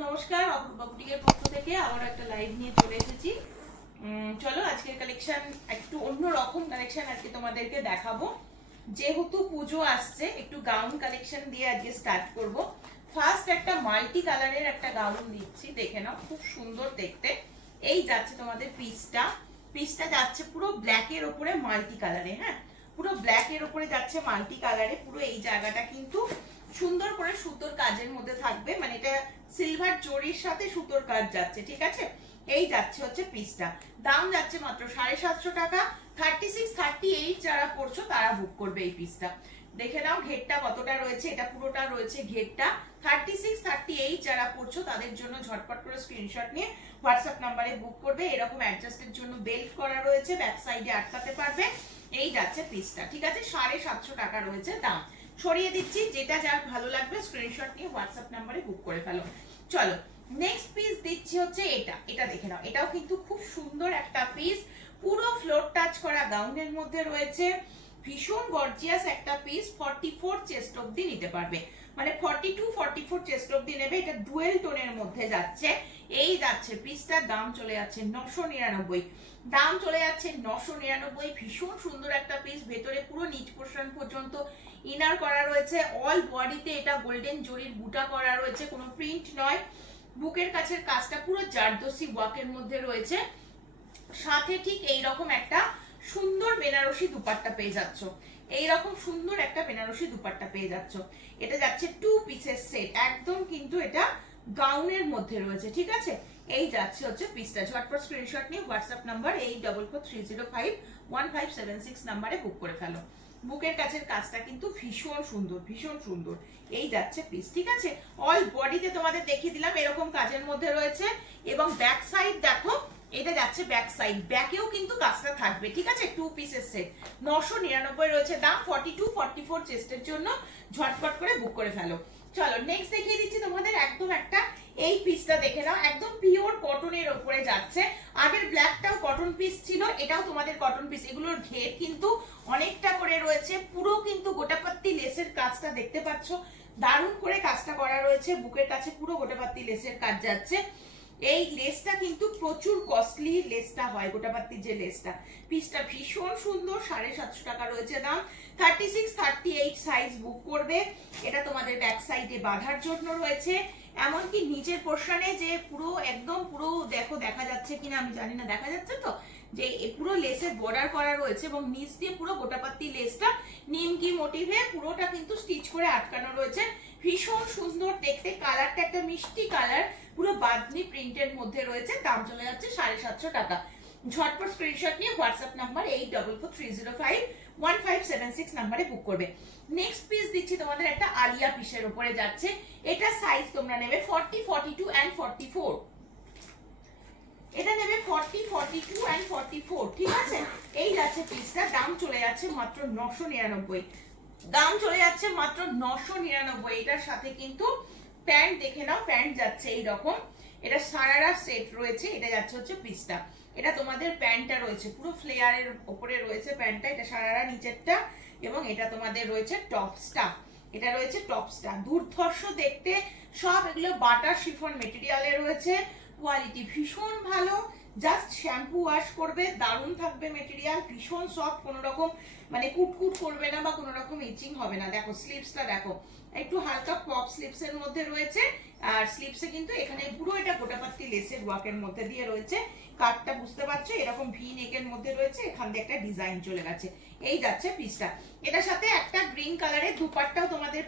নমস্কার, অপূর্বা বুটিকের পক্ষ থেকে আবার একটা লাইভ নিয়ে চলে এসেছি। চলো আজকের কালেকশন একটু অন্য রকম কালেকশন আজকে তোমাদেরকে দেখাবো। যেহেতু পুজো আসছে, একটু গাউন কালেকশন দিয়ে আজকে স্টার্ট করব। ফার্স্ট একটা মাল্টি কালারের একটা গাউন দিচ্ছি, দেখে নাও, খুব সুন্দর দেখতে। এই যাচ্ছে তোমাদের পিসটা যাচ্ছে পুরো ব্ল্যাকের ওপরে মাল্টি কালারে। হ্যাঁ, পুরো ব্ল্যাকের ওপরে যাচ্ছে মাল্টি কালারে। পুরো এই জায়গাটা কিন্তু সুন্দর করে সুতোর কাজের মধ্যে থাকবে, মানে এটা সিলভার জরির সাথে সুতোর কাজ যাচ্ছে, ঠিক আছে। এই যাচ্ছে হচ্ছে পিসটা, দাম যাচ্ছে মাত্র 750 টাকা। 36, 38 যারা পড়ছো তারা বুক করবে এই পিসটা। দেখে নাও ঘেরটা কতটা রয়েছে, এটা পুরোটা রয়েছে ঘেরটা। 36, 38 যারা পড়ছো তাদের জন্য ঝটপট করে স্ক্রিনশট নিয়ে হোয়াটসঅ্যাপ নাম্বারে বুক করবে। এরকম অ্যাডজাস্টের জন্য বেল্ট করা রয়েছে, ব্যাক সাইডে আটকাতে পারবে। এই যাচ্ছে পিসটা, ঠিক আছে। 750 টাকা রয়েছে দাম। সরিয়ে দিচ্ছি, যেটা যার ভালো লাগবে স্ক্রিনশট নিয়ে হোয়াটসঅ্যাপ নাম্বারে বুক করে ফেলো। চলো নেক্সট পিস দিচ্ছি হচ্ছে এটা দেখে নাও। এটাও কিন্তু খুব সুন্দর একটা পিস, পুরো ফ্লোর টাচ করা গাউনের মধ্যে রয়েছে। ভীষণ গর্জিয়াস একটা পিস। 44 চেস্ট অবধি নিতে পারবে, মানে 42, 44 চেস্ট অবধি নেবে। এটা ডুয়েল টোনের মধ্যে যাচ্ছে। এই যাচ্ছে পিসটার দাম চলে যাচ্ছে 999। দাম চলে যাচ্ছে 999। ভীষণ সুন্দর একটা পিস, ভেতরে পুরো নিচ পোর্শন পর্যন্ত ইনার করা রয়েছে। অল বডিতে এটা গোল্ডেন জরির বুটা করা রয়েছে, কোনো প্রিন্ট নয়। বুকের কাছের কাজটা পুরো জারদোসি ওয়ার্কের মধ্যে রয়েছে। সাথে ঠিক এইরকম একটা সুন্দর বেনারসি দুপাট্টা পেয়ে যাচ্ছ। এইরকম সুন্দর একটা বেনারসি দুপাট্টা পেয়ে যাচ্ছ। এটা যাচ্ছে 2 পিসের সেট, একদম কিন্তু এটা গাউনের মধ্যে রয়েছে, ঠিক আছে। এই যাচ্ছে হচ্ছে পিসটা। ঝটপট স্ক্রিনশট নিয়ে হোয়াটসঅ্যাপ নাম্বার 8443051576 নাম্বারে বুক করে ফেলো। বুকের কাছের কাজটা কিন্তু ভীষণ সুন্দর, ভীষণ সুন্দর। এই যাচ্ছে পিস, ঠিক আছে। অল বডিতে তোমাদের দেখিয়ে দিলাম এরকম কাজের মধ্যে রয়েছে। এবং ব্যাক সাইড দেখো, এটা যাচ্ছে ব্যাক সাইড, ব্যাকেও কিন্তু কাজটা থাকবে, ঠিক আছে। 2 পিসের সেট 999 রয়েছে দাম। 42, 44 চেস্টের জন্য ঝটপট করে বুক করে ফেলো। চলো নেক্সট দেখিয়ে দিচ্ছি তোমাদের একদম একটা। এই পিসটা দেখে নাও, একদম পিওর কটনের ওপরে যাচ্ছে। আগের ব্ল্যাকটাও কটন পিস ছিল, এটাও তোমাদের কটন পিস। এগুলোর ঘের কিন্তু অনেকটা করে রয়েছে, পুরো কিন্তু গোটাপাত্তি লেসের কাজটা দেখতে পাচ্ছ, দারুণ করে কাজটা করা রয়েছে। বুকের কাছে পুরো গোটাপাত্তি লেসের কাজ যাচ্ছে। এই লেসটা কিন্তু প্রচুর কস্টলি লেসটা হয়, গোটাপাত্তির যে লেসটা। পিসটা ভীষণ সুন্দর। 750 টাকা রয়েছে দাম। 36, 38 সাইজ বুক করবে। এটা তোমাদের ব্যাক সাইডে বাঁধার জন্য রয়েছে। এমনকি নিচের পোর্শনে যে পুরো একদম পুরো দেখো, দেখা যাচ্ছে কিনা আমি জানি না, দেখা যাচ্ছে তো, যে পুরো লেসের বর্ডার করা রয়েছে এবং নিচ দিয়ে পুরো গোটাপাত্তি লেসটা নিমকি মোটিভে পুরোটা কিন্তু স্টিচ করে আটকানো রয়েছে। ভীষণ সুন্দর দেখতে, কালারটা একটা মিষ্টি কালার, পুরো বাদনি প্রিন্টের মধ্যে রয়েছে। দাম চলে যাচ্ছে 750 টাকা। ঝটপট স্ক্রিনশট নিয়ে হোয়াটসঅ্যাপ নাম্বার 8443051576 নাম্বারে বুক করবে। নেক্সট পিস দিচ্ছি তোমাদের একটা আলিয়া পিসের উপরে যাচ্ছে। এটা সাইজ তোমরা নেবে 40, 42 এন্ড 44। এটা নেবে 40, 42 এন্ড 44, ঠিক আছে। এই যাচ্ছে পিসটা, দাম চলে যাচ্ছে মাত্র 999। দাম চলে যাচ্ছে মাত্র 999। এটার সাথে কিন্তু প্যান্ট দেখে নাও, প্যান্ট যাচ্ছে এইরকম। এটা সারারা সেট রয়েছে। এটা যাচ্ছে হচ্ছে পিসটা। এটা তোমাদের প্যান্টটা রয়েছে পুরো ফ্লেয়ারের উপরে রয়েছে প্যান্টটা, এটা সারারা নিচেরটা। এবং এটা তোমাদের রয়েছে টপসটা, এটা রয়েছে টপসটা। দুর্ধর্ষ দেখতে, সব এগুলো বাটার শিফন মেটেরিয়ালে রয়েছে। কোয়ালিটি ভীষণ ভালো, জাস্ট শ্যাম্পু ওয়াশ করবে, দারুণ থাকবে মেটেরিয়াল। ভীষণ সফট, কোনো রকম মানে কুটকুট করবে না বা কোনো রকম ইচিং হবে না। দেখো স্লিভসটা দেখো, একটু হালকা পপ স্লিভসের মধ্যে রয়েছে। আর স্লিভসে কিন্তু এখানে পুরো এটা গোটাপাত্তি লেসের ওয়ার্কের মধ্যে দিয়ে রয়েছে। কাটটা বুঝতে পারছো, এরকম ভি নেকের মধ্যে রয়েছে, এখান দিয়ে একটা ডিজাইন চলে গেছে। এই যাচ্ছে পিসটা। এটার সাথে একটা গ্রিন কালারের দুপাট্টাও তোমাদের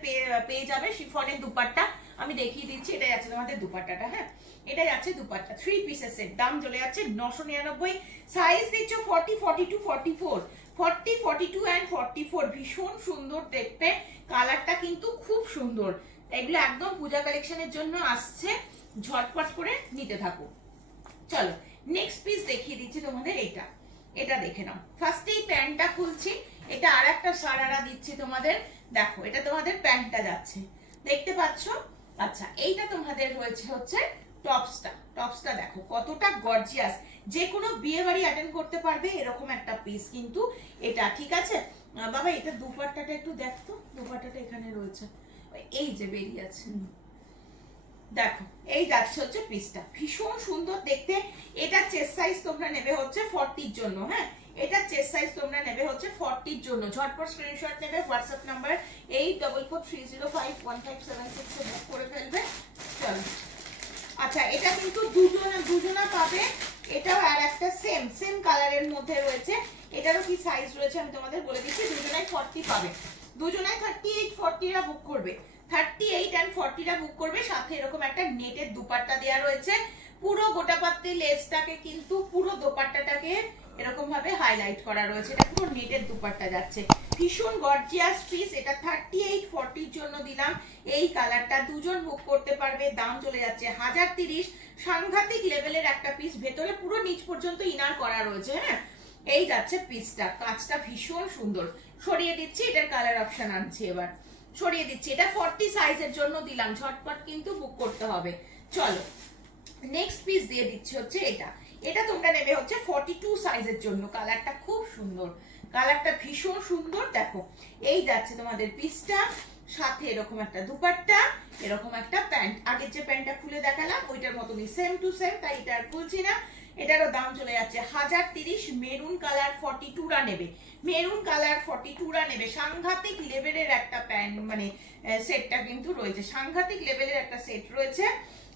পেয়ে যাবে, শিফনের দুপাট্টা। আমি দেখিয়ে দিচ্ছি, এটা যাচ্ছে তোমাদের দুপাট্টাটা। হ্যাঁ, এটা যাচ্ছে দুপাট্টা, 3 পিসের সেট। দাম চলে যাচ্ছে 999। সাইজ দিচ্ছ 40, 42, 44। 40, 42 এন্ড 44। ভীষণ সুন্দর দেখতে, কালারটা কিন্তু খুব সুন্দর। এগুলো একদম পূজা কালেকশনের জন্য আসছে, ঝটপট করে নিতে থাকো। চলো নেক্সট পিস দেখিয়ে দিচ্ছি তোমাদের। এটা দেখে নাও। ফার্স্টেই প্যান্টটা খুলছি। এটা আর একটা সারারা দিচ্ছি তোমাদের। দেখো এটা তোমাদের প্যান্টটা যাচ্ছে, দেখতে পাচ্ছ। আচ্ছা, এইটা তোমাদের রয়েছে হচ্ছে টপসটা। টপসটা দেখো কতটা গর্জিয়াস, যে কোনো বিয়ে বাড়ি অ্যাটেন্ড করতে পারবে এরকম একটা পিস কিন্তু এটা, ঠিক আছে। বাবা এটা দুপাট্টাটা একটু দেখতো, দুপাট্টাটা এখানে রয়েছে, এই যে বেরিয়ে আছে। দেখো এই যাচ্ছে হচ্ছে পিসটা, ভীষণ সুন্দর দেখতে। এটা চেস্ট সাইজ তোমরা নেবে হচ্ছে 40 এর জন্য। হ্যাঁ, এটা চেস্ট সাইজ তোমরা নেবে হচ্ছে 40 এর জন্য। ঝটপট স্ক্রিনশট নেবে, হোয়াটসঅ্যাপ নাম্বার 8443051576 এ বুক করে ফেলবে। চলো, আচ্ছা এটা কিন্তু দুজনা পাবে। এটাও আর একটা সেম কালারের মধ্যে রয়েছে। এটারও কি সাইজ রয়েছে আমি তোমাদের বলে দিচ্ছি। দুজনাই 40 পাবে, দুজনাই 38 40 রা বুক করবে, 38 and 40 রা বুক করবে। সাথে এরকম একটা নেটের দুপাট্টা দেয়া রয়েছে। পুরো গোটা পাত্তি লেসটাকে কিন্তু পুরো দোপাট্টাটাকে এরকম ভাবে হাইলাইট করা রয়েছে। এটা পুরো নেটের দুপাট্টা যাচ্ছে, ভীষণ গর্জিয়াস পিস। এটা 38 40 জন্য দিলাম এই কালারটা। দুজন বুক করতে পারবে, দাম চলে যাচ্ছে 1030। সাংঘাতিক লেভেলের একটা পিস, ভেতরে পুরো নিচ পর্যন্ত ইনার করা রয়েছে। হ্যাঁ, এই যাচ্ছে পিসটা, কাজটা ভীষণ সুন্দর। সরিয়ে দিচ্ছি, এটার কালার অপশন আনছি এবার, সরিয়ে দিচ্ছি। এটা 40 সাইজের জন্য দিলাম, ঝটপট কিন্তু বুক করতে হবে। চলো নেক্সট পিস দিয়ে দিচ্ছি হচ্ছে এটা। এটা তোমরা নেবে হচ্ছে 42 সাইজের জন্য। কালারটা খুব সুন্দর, কালারটা ভীষণ সুন্দর। দেখো এই যাচ্ছে তোমাদের পিসটা, সাথে এরকম একটা দুপাট্টা, এরকম একটা প্যান্ট। আগের যে প্যান্টটা খুলে দেখালাম ওইটার মতনই সেম টু সেম, তাই এটা আর খুলছি না। এটারও দাম চলে যাচ্ছে 1030। মেরুন কালার 42 রা নেবে, মেরুন কালার 42 রা নেবে। সাংঘাতিক লেভেলের একটা প্যান্ট মানে সেটটা কিন্তু রয়েছে, সাংঘাতিক লেভেলের একটা সেট রয়েছে।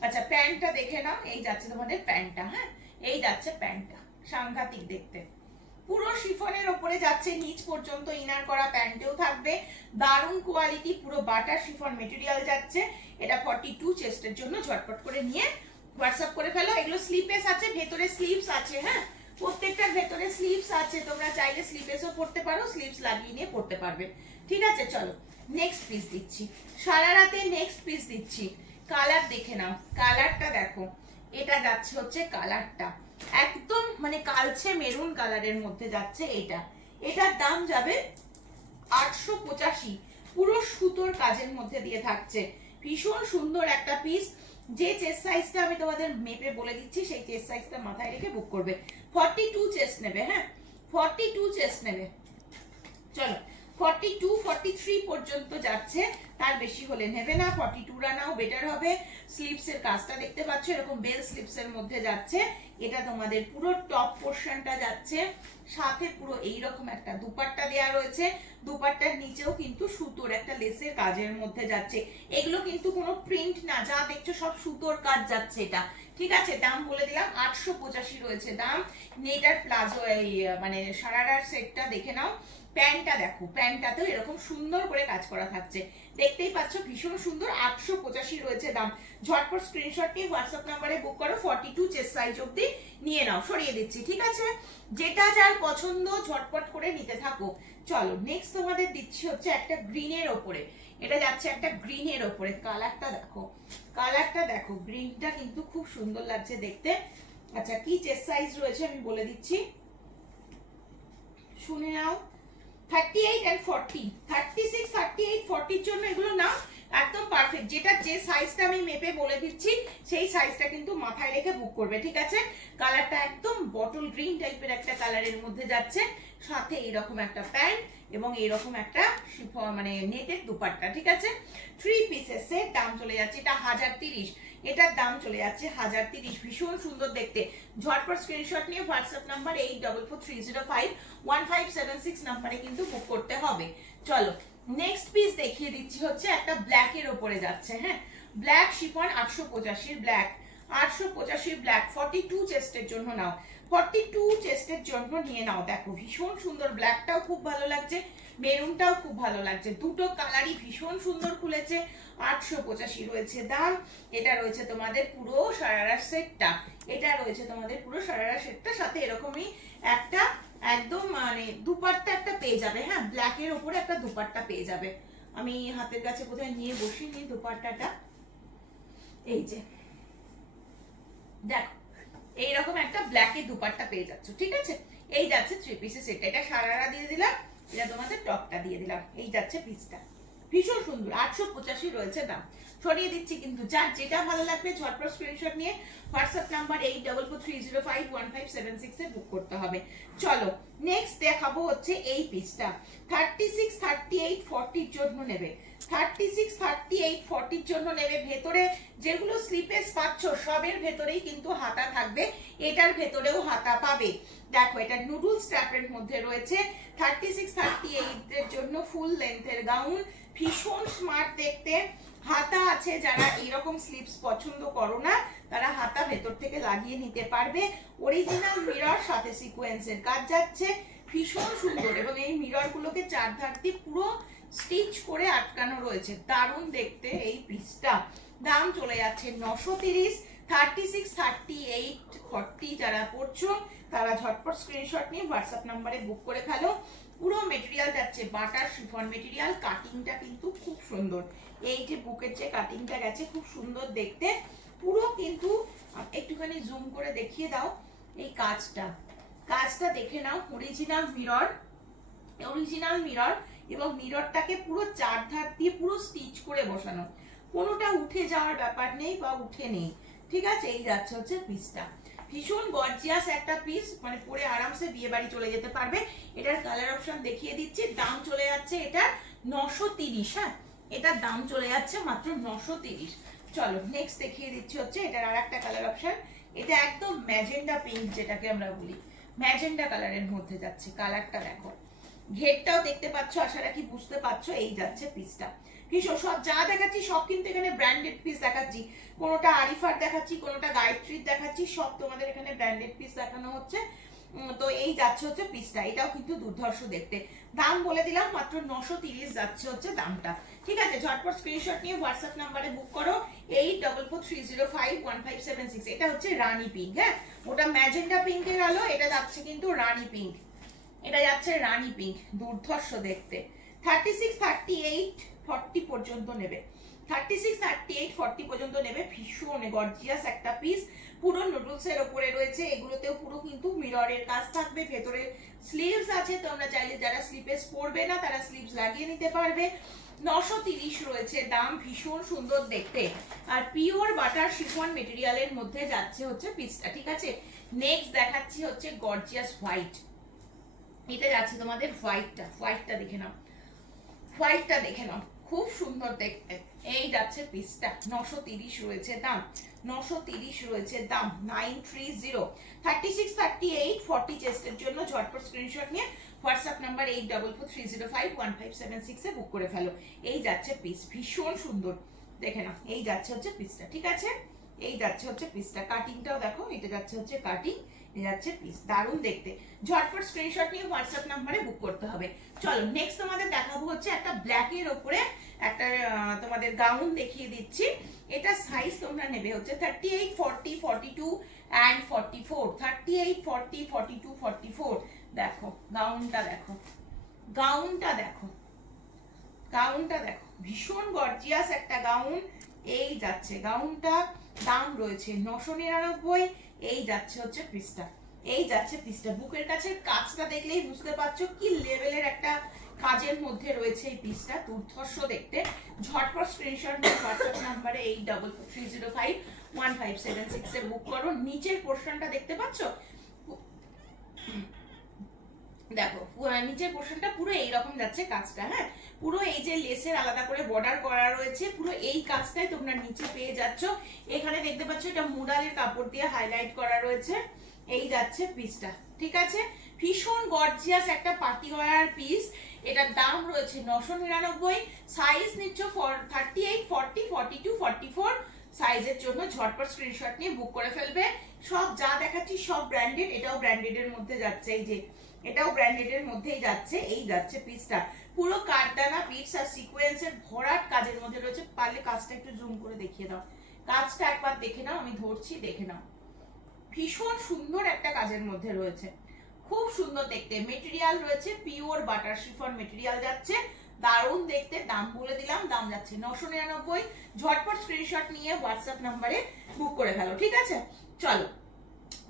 আচ্ছা প্যান্টটা দেখে নাও, এই যাচ্ছে তোমাদের প্যান্টটা। হ্যাঁ, এই যাচ্ছে প্যান্টটা, সাংঘাতিক দেখতে। পুরো শিফনের ওপরে যাচ্ছে, নিচ পর্যন্ত ইনার করা প্যান্টেও থাকবে। দারুণ কোয়ালিটি, পুরো বাটার শিফন মেটেরিয়াল যাচ্ছে। এটা 42 চেস্টের জন্য। ঝটপট করে নিয়ে হোয়াটসঅ্যাপ করে ফেলো। এগুলো স্লিপেস আছে, ভেতরে স্লিভস আছে। হ্যাঁ, প্রত্যেকটার ভেতরে স্লিভস আছে, তোমরা চাইলে স্লিপেসও পড়তে পারো, স্লিভস লাগিয়ে নিয়ে পড়তে পারবে। ঠিক আছে, চলো নেক্সট পিস দিচ্ছি, সারা রাতে নেক্সট পিস দিচ্ছি। কালার দেখে নাও, কালারটা দেখো। এটা যাচ্ছে হচ্ছে কালারটা একদম মানে কালচে মেরুন কালারের মধ্যে যাচ্ছে এটা। এটার দাম যাবে 885, পুরো সুতোর কাজের মধ্যে দিয়ে থাকছে। ভীষণ সুন্দর একটা পিস। যে চেস্ট সাইজটা আমি তোমাদের মেপে বলে দিচ্ছি সেই চেস্ট সাইজটা মাথায় রেখে বুক করবে। 42 চেস্ট নেবে। হ্যাঁ, 42 চেস্ট নেবে। চলো 42 43 পর্যন্ত যাচ্ছে, তার বেশি হলে নেবে না। 42 রা নাও, বেটার হবে। স্লিভস এর কাজটা দেখতে পাচ্ছ, এরকম বেল স্লিভস এর মধ্যে যাচ্ছে। এটা তোমাদের পুরো টপ পোরশনটা যাচ্ছে, সাথে পুরো এইরকম একটা দুপাট্টা দেয়া রয়েছে। দুপাট্টার নিচেও কিন্তু সুতোর একটা লেসের কাজের মধ্যে যাচ্ছে। এগুলো কিন্তু কোনো প্রিন্ট না, যা দেখছো সব সুতোর কাজ যাচ্ছে এটা। ঠিক আছে, দাম বলে দিলাম 885 রয়েছে দাম। নেটার প্লাজো এই মানে সারারার সেটটা দেখে নাও। প্যান্টটা দেখো, প্যান্টটাতেও এরকম সুন্দর করে কাজ করা থাকছে, দেখতেই পাচ্ছ ভীষণ সুন্দর। 885 রয়েছে দাম। ঝটপট স্ক্রিনশট নিয়ে হোয়াটসঅ্যাপ নাম্বারে বুক করো। 42 চেস্ট সাইজ অবধি নিয়ে নাও। সরিয়ে দিচ্ছি, ঠিক আছে। যেটা যার পছন্দ ঝটপট করে নিতে থাকো। চলো নেক্সট তোমাদের দিচ্ছি হচ্ছে একটা গ্রিনের ওপরে। এটা যাচ্ছে একটা গ্রিনের ওপরে। কালারটা দেখো, কালারটা দেখো, গ্রিনটা কিন্তু খুব সুন্দর লাগছে দেখতে। আচ্ছা কি চেস্ট সাইজ রয়েছে আমি বলে দিচ্ছি, শুনে নাও। 38 and 40, 36 38 40 জন্য এগুলো না একদম পারফেক্ট। যেটা যে সাইজটা আমি মেপে বলে দিচ্ছি সেই সাইজটা কিন্তু মাথায় রেখে বুক করবে। ঠিক আছে, কালারটা একদম বটল গ্রিন টাইপের একটা কালারের মধ্যে যাচ্ছে, সাথে এইরকম একটা প্যান্ট এবং এইরকম একটা মানে নেটের দুপাট্টা। ঠিক আছে, 3 পিসের সেট। দাম চলে যাচ্ছে এটা 1030। এটার দাম চলে যাচ্ছে 1030। ভীষণ সুন্দর দেখতে। ঝটপট স্ক্রিনশট নিয়ে হোয়াটসঅ্যাপ নাম্বার 8443051576 নাম্বারে কিন্তু বুক করতে হবে। চলো নেক্সট পিস দেখিয়ে দিচ্ছি হচ্ছে একটা ব্ল্যাক এর উপরে যাচ্ছে। হ্যাঁ, ব্ল্যাক শিফন 885 ব্ল্যাক, 885 ব্ল্যাক। 42 চেস্টের জন্য নাও, 42 চেস্টের জন্য নিয়ে নাও। দেখো ভীষণ সুন্দর, ব্ল্যাকটাও খুব ভালো লাগছে, মেরুনটাও খুব ভালো লাগছে। দুটো কালারই ভীষণ সুন্দর খুলেছে। 885 রয়েছে দাম। এটা রয়েছে তোমাদের পুরো সারারা সেটটা, এটা রয়েছে তোমাদের পুরো সারারা সেটটা, সাথে এরকমই একটা একদম মানে দুপাট্টা একটা পেয়ে যাবে। হ্যাঁ, ব্ল্যাক এর উপরে একটা দুপাট্টা পেয়ে যাবে। আমি হাতের কাছে কোথায় নিয়ে বসিনি দুপাট্টাটা, এই যে দেখো এইরকম একটা ব্ল্যাক এর দুপাট্টা পেয়ে যাচ্ছ। ঠিক আছে, এই যাচ্ছে 3 পিসের সেট। এটা সারারা দিয়ে দিলাম, এটা তোমাদের টপটা দিয়ে দিলাম। এই যাচ্ছে পিসটা, ভীষণ সুন্দর। 885 রয়েছে দাম, ছড়িয়ে দিচ্ছি কিন্তু। যার যেটা ভালো লাগবে ঝটপট স্ক্রিনশট নিয়ে হোয়াটসঅ্যাপ নাম্বার 8443051576 এ বুক করতে হবে। চলো নেক্সট দেখাবো হচ্ছে এই পিসটা 36, 38, 40 এর জন্য নেবে। 36, 38, 40 এর জন্য নেবে। ভেতরে যেগুলো স্লিপেস পাচ্ছ সবের ভেতরেই কিন্তু হাতা থাকবে, এটার ভেতরেও হাতা পাবে। দেখো এটা নুডল স্ট্র্যাপের মধ্যে রয়েছে। 36, 38 এর জন্য ফুল লেন্থের গাউন, ভীষণ স্মার্ট দেখতে। হাতা আছে, যারা এইরকম স্লিপস পছন্দ করো না তারা হাতা ভেতর থেকে লাগিয়ে নিতে পারবে। অরিজিনাল মিরর সাথে সিকোয়েন্সের কাজ যাচ্ছে, ভীষণ সুন্দর। এবং এই মিরর গুলোকে চারধার দিয়ে পুরো স্টিচ করে আটকানো রয়েছে, দারুণ দেখতে এই পিসটা। দাম চলে যাচ্ছে 930। 36, 38, 40 যারা পড়ছো তারা ঝটপট স্ক্রিনশট নিয়ে হোয়াটসঅ্যাপ নাম্বারে বুক করে ফেলো। পুরো মেটেরিয়াল যাচ্ছে বাটার শিফন মেটেরিয়াল, কাটিংটা কিন্তু খুব সুন্দর। এই যে বুকের যে কাটিংটা গেছে খুব সুন্দর দেখতে, পুরো কিন্তু একটুখানি জুম করে দেখিয়ে দাও এই কাজটা দেখে নাও। অরিজিনাল মিরর এবং মিররটাকে পুরো চারধার দিয়ে পুরো স্টিচ করে বসানো, কোনোটা উঠে যাওয়ার ব্যাপার নেই বা উঠে নেই, ঠিক আছে। এই যাচ্ছে হচ্ছে পিসটা, ভীষণ গর্জিয়াস একটা পিস, মানে পরে আরামসে বিয়ে বাড়ি চলে যেতে পারবে। এটার কালার অপশন দেখিয়ে দিচ্ছি। দাম চলে যাচ্ছে এটা 930। হ্যাঁ, এটার দাম চলে যাচ্ছে মাত্র 930। চলো নেক্সট দেখিয়ে দিচ্ছি হচ্ছে এটার আর একটা কালার অপশন। এটা একদম ম্যাজেন্ডা পিঙ্ক যেটাকে আমরা বলি, ম্যাজেন্ডা কালারের মধ্যে যাচ্ছে। কালারটা দেখো, ঘেরটাও দেখতে পাচ্ছ, আশা রাখি বুঝতে পারছো। এই যাচ্ছে পিসটা, ভীষণ। সব যা দেখাচ্ছি সব কিন্তু এখানে ব্র্যান্ডেড পিস দেখাচ্ছি, কোনোটা আরিফার দেখাচ্ছি, কোনোটা গায়ত্রীর দেখাচ্ছি, সব তোমাদের এখানে ব্র্যান্ডেড পিস দেখানো হচ্ছে। তো এই যাচ্ছে হচ্ছে পিসটা, এটাও কিন্তু দুর্ধর্ষ দেখতে। দাম বলে দিলাম মাত্র 930 যাচ্ছে হচ্ছে দামটা, ঠিক আছে। ঝটপট স্ক্রিনশট নিয়ে হোয়াটসঅ্যাপ নাম্বারে বুক করো 8443051576। এটা হচ্ছে রানী পিঙ্ক। হ্যাঁ, ওটা ম্যাজেন্ডা পিঙ্কে গেল, এটা যাচ্ছে কিন্তু রানী পিঙ্ক। এটা যাচ্ছে রানী পিঙ্ক, দুর্ধর্ষ দেখতে। 36, 38, 40 পর্যন্ত নেবে। 36, 38, 40 পর্যন্ত নেবে। ভীষণ গর্জিয়াস একটা পিস, পুরো নুডলস এর উপরে রয়েছে। এগুলোতেও পুরো কিন্তু মিররের কাজ থাকবে, ভেতরে স্লিভস আছে, তোমরা চাইলে যারা স্লিপেস পরবে না তারা স্লিভস লাগিয়ে নিতে পারবে। 930 রয়েছে দাম, ভীষণ সুন্দর দেখতে। আর পিওর বাটার শিফন মেটেরিয়ালের মধ্যে যাচ্ছে হচ্ছে পিসটা, ঠিক আছে। নেক্সট দেখাচ্ছি হচ্ছে গর্জিয়াস হোয়াইট। এটা যাচ্ছে তোমাদের হোয়াইটটা দেখে নাও, খুব সুন্দর দেখতে। এই যাচ্ছে পিসটা, 930 রয়েছে দাম, 930 রয়েছে দাম, 930। 36, 38, 40 চেস্টের জন্য ঝটপট স্ক্রিনশট নিয়ে হোয়াটসঅ্যাপ নাম্বার 8443051576 এ বুক করে ফেলো। এই যাচ্ছে পিস, ভীষণ সুন্দর দেখে নাও। এই যাচ্ছে হচ্ছে পিসটা, ঠিক আছে। এই যাচ্ছে হচ্ছে পিসটা, কাটিংটাও দেখো, এটা যাচ্ছে হচ্ছে কাটিং, যাচ্ছে পিস, দারুণ দেখতে। ঝটপট স্ক্রিনশট নিয়ে হোয়াটসঅ্যাপ নাম্বারে বুক করতে হবে। চলো নেক্সট তোমাদের দেখাবো হচ্ছে একটা ব্ল্যাক এর উপরে একটা তোমাদের গাউন দেখিয়ে দিচ্ছি। এটা সাইজ তোমরা নেবে হচ্ছে 38, 40, 42 এন্ড 44। 38, 40, 42, 44। দেখো গাউনটা দেখো, ভীষণ গর্জিয়াস একটা গাউন। এই যাচ্ছে গাউনটা, দাম রয়েছে 999। এই যাচ্ছে হচ্ছে পিসটা, বুকের কাছে কাজটা দেখলেই বুঝতে পারছো কি লেভেলের একটা কাজের মধ্যে রয়েছে এই পিসটা, দুর্ধর্ষ দেখতে। ঝটপট স্ক্রিনশট নিয়ে হোয়াটসঅ্যাপ নাম্বারে 8443051576 এ বুক করো। নিচের পোর্শনটা দেখতে পাচ্ছো, দেখো নিচের পোর্শনটা পুরো এইরকম যাচ্ছে কাজটা। হ্যাঁ, পুরো এই যে লেসের আলাদা করে বর্ডার করা রয়েছে, পুরো এই কাজটাই তোমরা নিচে পেয়ে যাচ্ছ। এখানে দেখতে পাচ্ছ এটা মুডালের কাপড় দিয়ে হাইলাইট করা রয়েছে। এই যাচ্ছে পিসটা, ঠিক আছে। ভীষণ গর্জিয়াস একটা পার্টি ওয়্যার পিস। এটার দাম রয়েছে 999। সাইজ নিচ্ছ 38, 40, 42, 44 সাইজের জন্য ঝটপট স্ক্রিনশট নিয়ে বুক করে ফেলবে। সব যা দেখাচ্ছি সব ব্র্যান্ডেড, এটাও ব্র্যান্ডেড এর মধ্যে যাচ্ছে। এই যে এটাও ব্র্যান্ডেড এর মধ্যেই যাচ্ছে। এই যাচ্ছে পিসটা, পুরো কারদানা বিটস আর সিকোয়েন্সের ভরাট কাজের মধ্যে রয়েছে। পারলে কাজটা একটু জুম করে দেখিয়ে দাও, কাজটা একবার দেখে নাও, আমি ধরছি দেখে নাও। ভীষণ সুন্দর একটা কাজের মধ্যে রয়েছে, খুব সুন্দর দেখতে। মেটেরিয়াল রয়েছে পিওর বাটার শিফন মেটেরিয়াল যাচ্ছে, দারুণ দেখতে। দাম বলে দিলাম, দাম যাচ্ছে 999। ঝটপট স্ক্রিনশট নিয়ে হোয়াটসঅ্যাপ নাম্বারে বুক করে ফেলো, ঠিক আছে। চলো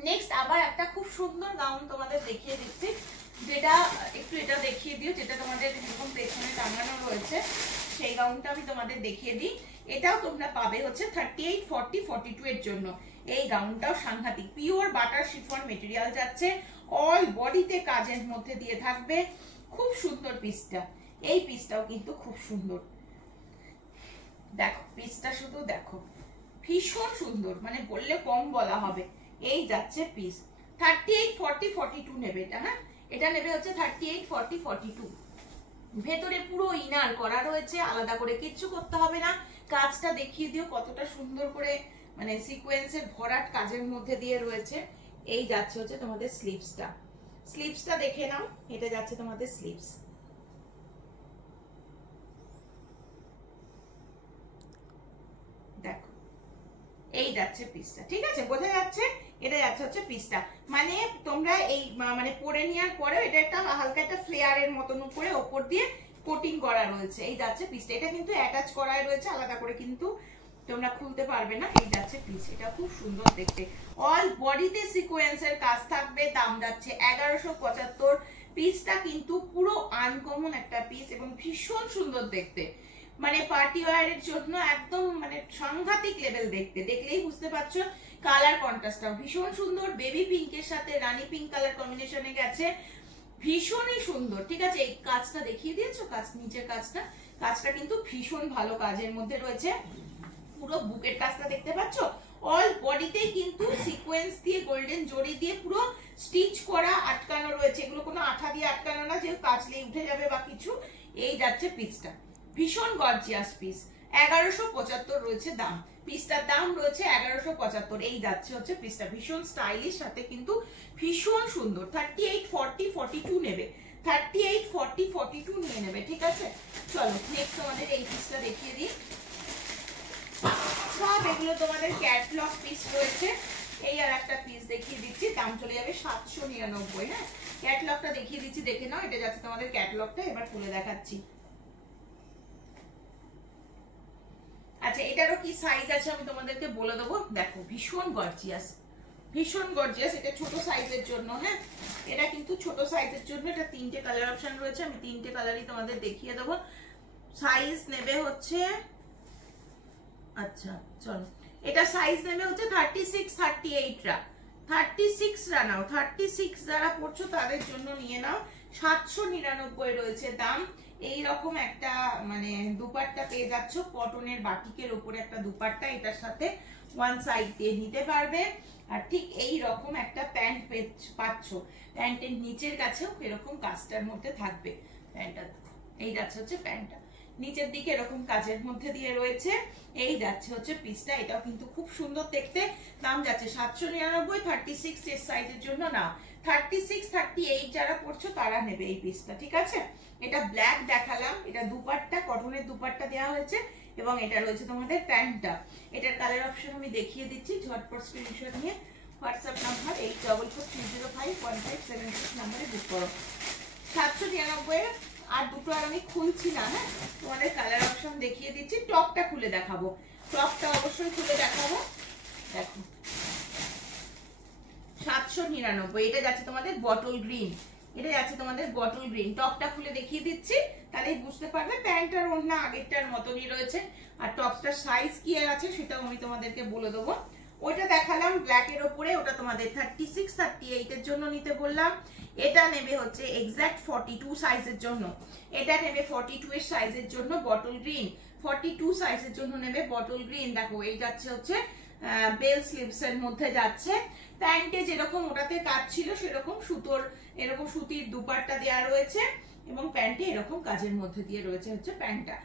নেক্সট আবার একটা খুব সুন্দর গাউন তোমাদের দেখিয়ে দিচ্ছি। যেটা একটু এটা দেখিয়ে দিও, যেটা তোমাদের এরকম পেছনে টাঙানো রয়েছে সেই গাউনটা আমি তোমাদের দেখিয়ে দিই। এটাও তোমরা পাবে হচ্ছে 38, 40, 42 এর জন্য। এই গাউনটাও সাংঘাতিক পিওর বাটার শিফন মেটেরিয়াল যাচ্ছে, অল বডিতে কাজের মধ্যে দিয়ে থাকবে। খুব সুন্দর পিসটা, এই পিসটাও কিন্তু খুব সুন্দর। দেখো পিসটা শুধু দেখো, ভীষণ সুন্দর, মানে বললে কম বলা হবে। এই যাচ্ছে পিস 38, 40, 42 নেবে এটা। হ্যাঁ, এটা নেবে হচ্ছে 38, 40, 42। ভেতরে পুরো ইনার করা রয়েছে, আলাদা করে কিচ্ছু করতে হবে না। কাজটা দেখিয়ে দিও কতটা সুন্দর করে, মানে সিকোয়েন্সের ভরাট কাজের মধ্যে দিয়ে রয়েছে। এই যাচ্ছে হচ্ছে তোমাদের স্লিভসটা, স্লিভসটা দেখে নাও। এটা যাচ্ছে তোমাদের স্লিভস, দেখো এই যাচ্ছে পিসটা, ঠিক আছে, বোঝা যাচ্ছে। এটা যাচ্ছে হচ্ছে পিসটা, মানে তোমরা এই মানে পরে নেওয়ার পরেও এটা একটা হালকা একটা ফ্লেয়ারের মতন করে ওপর দিয়ে কোটিং করা রয়েছে। এই যাচ্ছে পিসটা, এটা কিন্তু অ্যাটাচ করাই রয়েছে, আলাদা করে কিন্তু তোমরা খুলতে পারবে না। এই যাচ্ছে পিস, এটা খুব সুন্দর দেখতে, অল বডিতে সিকোয়েন্সের কাজ থাকবে। দাম যাচ্ছে 1175। পিসটা কিন্তু পুরো আনকমন একটা পিস এবং ভীষণ সুন্দর দেখতে, মানে পার্টি ওয়্যারের জন্য একদম মানে সাংঘাতিক লেভেল দেখতে, দেখলেই বুঝতে পারছো। কালার কন্ট্রাস্টটাও ভীষণ সুন্দর, বেবি পিঙ্কের সাথে রানী পিঙ্ক কালার কম্বিনেশনে গেছে, ভীষণই সুন্দর। ঠিক আছে, এই কাজটা দেখিয়ে দিয়েছো, কাজ নিচের কাজটা, কাজটা কিন্তু ভীষণ ভালো কাজের মধ্যে রয়েছে। পুরো বুকের কাজটা দেখতে পাচ্ছ, অল বডিতেই কিন্তু সিকোয়েন্স দিয়ে গোল্ডেন জড়ি দিয়ে পুরো স্টিচ করা আটকানো রয়েছে। এগুলো কোনো আঠা দিয়ে আটকানো না যে কাচলেই উঠে যাবে বা কিছু। এই যাচ্ছে পিসটা, ভীষণ গর্জিয়াস পিস, 1175 রয়েছে দাম। পিসটার দাম রয়েছে 1175। এই যাচ্ছে হচ্ছে পিসটা, ভীষণ স্টাইলিশ, সাথে কিন্তু ভীষণ সুন্দর। 38, 40, 42 নেবে, 38, 40, 42 নিয়ে নেবে, ঠিক আছে। চলো নেক্সট তোমাদের এই পিসটা দেখিয়ে দিই। সব এগুলো তোমাদের ক্যাটলগ পিস রয়েছে। এই আর একটা পিস দেখিয়ে দিচ্ছি, দাম চলে যাবে 799। হ্যাঁ, ক্যাটলগটা দেখিয়ে দিচ্ছি, দেখে নাও। এটা যাচ্ছে তোমাদের ক্যাটলগটা, এবার খুলে দেখাচ্ছি। আচ্ছা, এটারও কি সাইজ আছে আমি তোমাদেরকে বলে দেবো। দেখো ভীষণ গর্জিয়াস, ভীষণ গর্জিয়াস। এটা ছোট সাইজের জন্য। হ্যাঁ, এটা কিন্তু ছোট সাইজের জন্য। এটা 3টে কালার অপশন রয়েছে, আমি 3টে কালারই তোমাদের দেখিয়ে দেবো। সাইজ নেবে হচ্ছে, আচ্ছা চলো, এটা সাইজ নেবে হচ্ছে 36, 38 রা, 36 রা নাও। 36 যারা পড়ছো তাদের জন্য নিয়ে নাও, 799 রয়েছে দাম। এই রকম একটা মানে দুপাট্টা পেয়ে যাচ্ছ, কটনের বাটিকের উপরে একটা দুপাট্টা, এটার সাথে ওয়ান সাইড দিয়ে নিতে পারবে। আর ঠিক এই রকম একটা প্যান্ট পাচ্ছ, প্যান্টের নিচের কাছেও এরকম কাজটার মধ্যে থাকবে প্যান্টটা। এই যাচ্ছে হচ্ছে প্যান্টটা, নিচের দিকে এরকম কাজের মধ্যে দিয়ে রয়েছে। এই যাচ্ছে হচ্ছে পিসটা, এটাও কিন্তু খুব সুন্দর দেখতে। দাম যাচ্ছে 799। 36 এর সাইজের জন্য নাও, 36, 38 যারা পড়ছো তারা নেবে এই পিসটা, ঠিক আছে। এটা ব্ল্যাক দেখালাম, এটা দুপাট্টা, কটনের দুপাট্টা দেওয়া হয়েছে, এবং এটা রয়েছে তোমাদের প্যান্টটা। এটার কালার অপশন আমি দেখিয়ে দিচ্ছি, ঝটপট স্ক্রিনশট নিয়ে হোয়াটসঅ্যাপ নাম্বার 8443051576 নাম্বারে বুক করো। 799। আর দুটো আর আমি খুলছি না। হ্যাঁ, তোমাদের কালার অপশন দেখিয়ে দিচ্ছি, টপটা খুলে দেখাবো, টপটা অবশ্যই খুলে দেখাবো। দেখো 799। এটা যাচ্ছে তোমাদের বটল গ্রিন, এটা যাচ্ছে তোমাদের বটল গ্রিন। টপটা খুলে দেখিয়ে দিচ্ছি, তাহলে বুঝতে পারবে। প্যান্ট আর ওড়না আগেরটার মতনই রয়েছে, আর টপটার সাইজ কি আছে সেটাও আমি তোমাদেরকে বলে দেবো। ওইটা দেখালাম ব্ল্যাকের ওপরে, ওটা তোমাদের 36, 38 এর জন্য নিতে বললাম। এটা নেবে হচ্ছে এক্সাক্ট 42 সাইজের জন্য, এটা নেবে 42 এর সাইজের জন্য বটল গ্রিন, 42 সাইজের জন্য নেবে বটল গ্রিন। দেখো এই যাচ্ছে হচ্ছে বেল স্লিভস এর মধ্যে যাচ্ছে। প্যান্টে যেরকম ওটাতে কাজ ছিল সেরকম সুতোর, এরকম সুতির দুপাট্টা দেওয়া রয়েছে, এবং প্যান্টে এরকম কাজের মধ্যে দিয়ে রয়েছে হচ্ছে প্যান্টটা।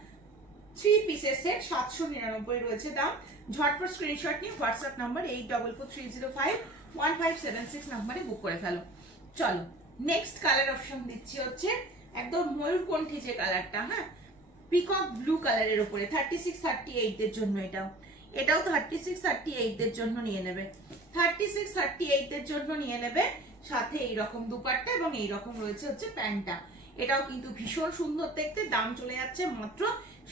3 পিসের সেট, 799 রয়েছে দাম। ঝটপট স্ক্রিনশট নিয়ে হোয়াটসঅ্যাপ নাম্বার 8443051576 নাম্বারে বুক করে ফেলো। চলো নেক্সট কালার অপশন দিচ্ছি হচ্ছে একদম ময়ূরকণ্ঠী যে কালারটা, হ্যাঁ, পিকক ব্লু কালারের উপরে 36, 38 এর জন্য। এটাও 36, 38 এর জন্য নিয়ে নেবে, 36, 38 এর জন্য নিয়ে নেবে। সাথে এইরকম দুপাট্টা এবং এইরকম রয়েছে হচ্ছে প্যান্টটা। এটাও কিন্তু ভীষণ সুন্দর দেখতে। দাম চলে যাচ্ছে মাত্র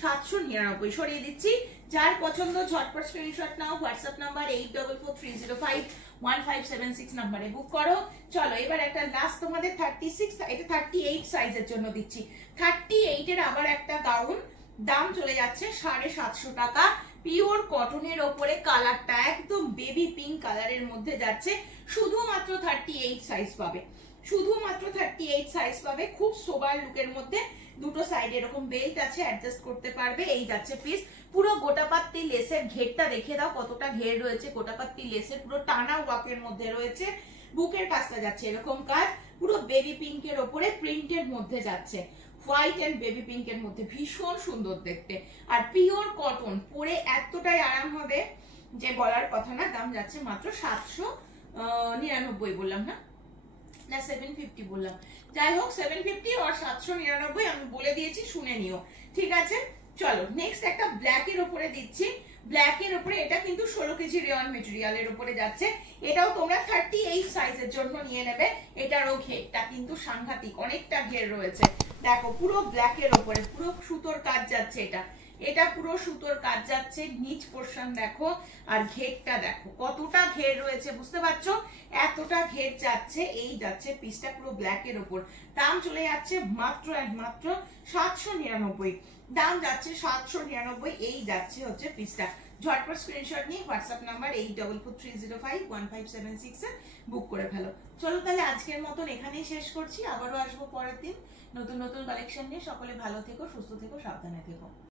799 সরিয়ে দিচ্ছি। যার পছন্দ ঝটপট স্ক্রিনশট নাও, হোয়াটসঅ্যাপ নাম্বার 8443051576 নাম্বারে বুক করো। চলো এবার একটা লাস্ট তোমাদের 36, এটা 38 সাইজের জন্য দিচ্ছি। 38 এর আবার একটা গাউন, দাম চলে যাচ্ছে 750 টাকা। পিওর কটনের ওপরে, কালারটা একদম বেবি পিঙ্ক কালারের মধ্যে যাচ্ছে, শুধুমাত্র 38 সাইজ পাবে, শুধুমাত্র 38 সাইজ পাবে। খুব সোবার লুকের মধ্যে, দুটো সাইডে এরকম বেল্ট আছে, অ্যাডজাস্ট করতে পারবে। এই যাচ্ছে পিস, পুরো গোটাপাত্তি লেসের ঘেরটা দেখে দাও কতটা ঘের রয়েছে, গোটাপাত্তি লেসের পুরো টানা ওয়ার্কের মধ্যে রয়েছে। বুকের কাজটা যাচ্ছে এরকম কাজ, পুরো বেবি পিঙ্কের ওপরে প্রিন্টের মধ্যে যাচ্ছে, হোয়াইট এন্ড বেবি পিঙ্কের মধ্যে, ভীষণ সুন্দর দেখতে। আর পিওর কটন, পরে এতটাই আরাম হবে যে বলার কথা না। দাম যাচ্ছে মাত্র 799 বললাম না, 750 বললাম, যাই হোক 750 আর 799 আমি বলে দিয়েছি, শুনে নিও, ঠিক আছে। চলো নেক্সট একটা ব্ল্যাক এর উপরে দিচ্ছি। ব্ল্যাক এর উপরে, এটা কিন্তু 16 কেজি রেয়ন মেটেরিয়ালের উপরে যাচ্ছে। এটাও তোমরা 38 সাইজের জন্য নিয়ে নেবে। এটারও ঘেরটা কিন্তু সাংঘাতিক, অনেকটা ঘের রয়েছে। দেখো পুরো ব্ল্যাক এর উপরে পুরো সুতোর কাজ যাচ্ছে, এটা পুরো সুতোর কাজ যাচ্ছে, নিচ পোরশন দেখো, আর ঘেরটা দেখো কতটা ঘের রয়েছে, বুঝতে পারছো? এতটা ঘের যাচ্ছে। এই যাচ্ছে পিসটা পুরো ব্ল্যাক এর উপর, দাম চলে যাচ্ছে মাত্র মাত্র 799, দাম যাচ্ছে 799। এই যাচ্ছে হচ্ছে পিসটা। ঝটপট স্ক্রিনশট নিয়ে হোয়াটসঅ্যাপ নাম্বার 8443051576 এ বুক করে ফেলো। চলো তাহলে আজকের মতন এখানেই শেষ করছি, আবারও আসবো পরের দিন নতুন নতুন কালেকশন নিয়ে। সকলে ভালো থেকো, সুস্থ থেকো, সাবধানে থেকো।